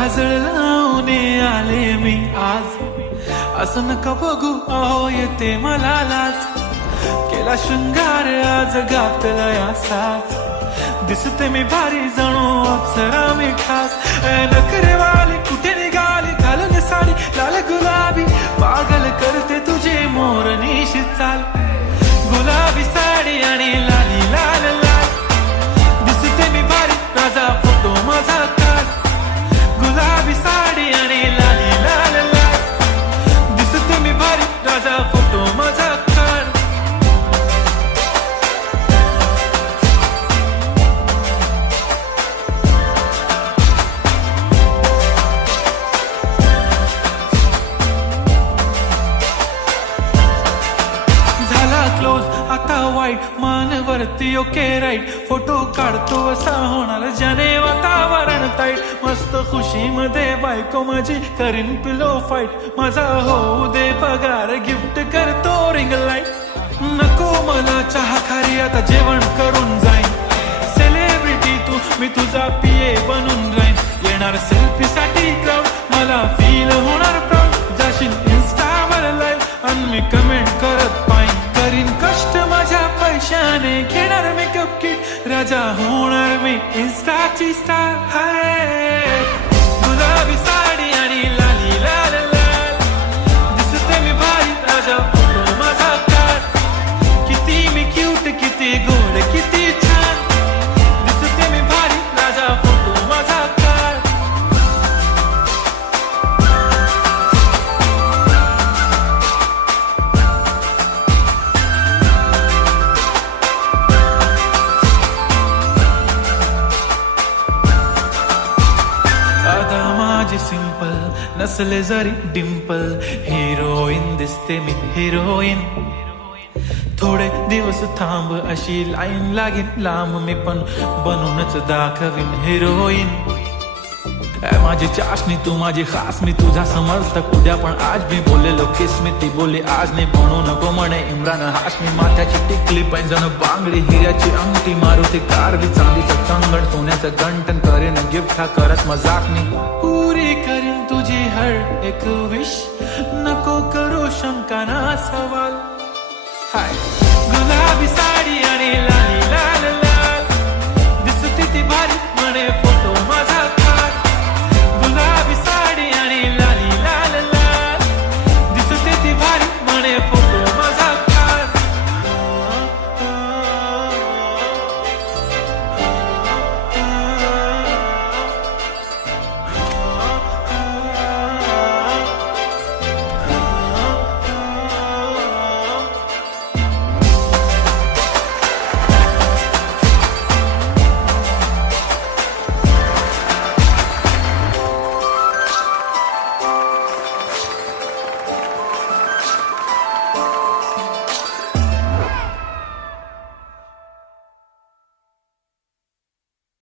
काजळ लावून आले मी आज, असं नका बघू अहो येते मला लाज. केला शृंगार आज घातलाय असाच, दिसते मी भारी जणू अप्सरा मी खास. नखरेवाली कुठे निघाली घालून साडी लाल गुलाबी, पागल करते तुझे मोरनीशी चाल. गुलाबी साडी आणि लाली लाल लाल, दिसते मी भारी राजा फोटो माझा काढ. गुलाबी साडी आणि लाली लाल लाल, दिसते मी भारी राजा फोटो माझा काढ. झाला क्लोज आता वाईट, मानवरती ओके राईट. फोटो काढतो असा होणार ज्याने वातावरण ताईट. मस्त खुशीमध्ये बायको माझी करीन पिलो फाईट. माझा होऊ दे पगार गिफ्ट करतो रिंग लाईट. नको मला चहा खारी आता जेवण करून जाईन. सेलिब्रिटी तू मी तुझा पिये बनून राहीन. येणार सेल्फी साठी क्राऊड मला फील होणार प्राऊड. जाशील इन्स्टावर लाईव्ह आणि मी कमेंट करत पाईन. करीन कष्ट माझ्या पैशाने घेणार मेकअप किट. राजा होणार मी इन्स्टाची स्टार. हाय गुलाबी साडी आणि लाली लाल लाल, दिसते मी भारी राजा फोटो माझा काढ. किती मी क्यूट किती गोड किती छान, दिसते मी भारी राजा फोटो माझा काढ. आता माझी सिंपल नसले जरी डिंपल, हिरोईन दिसते मी हिरोईन. थोडे दिवस थांब अशी लाईन लागेल लांब, मी पण बनूनच दाखवीन हिरोईन. माझी चाशनी तू माझी खास, मी तुझा समर्थक उद्या पण आज. मी बोललेलो किस मी ती बोलली आज नाही. म्हणू नको म्हणे इम्रान हाशमी. माथ्याची टिकली पैंजण बांगडी हिऱ्याची अंगठी, मारुती कारवी चांदीचं कंगण सोन्याचं गंटन. करेन गिफ्ट हा करत मजाक मी, पुरी करीन तुझी हर एक विश. नको करू शंका ना सवाल. हाय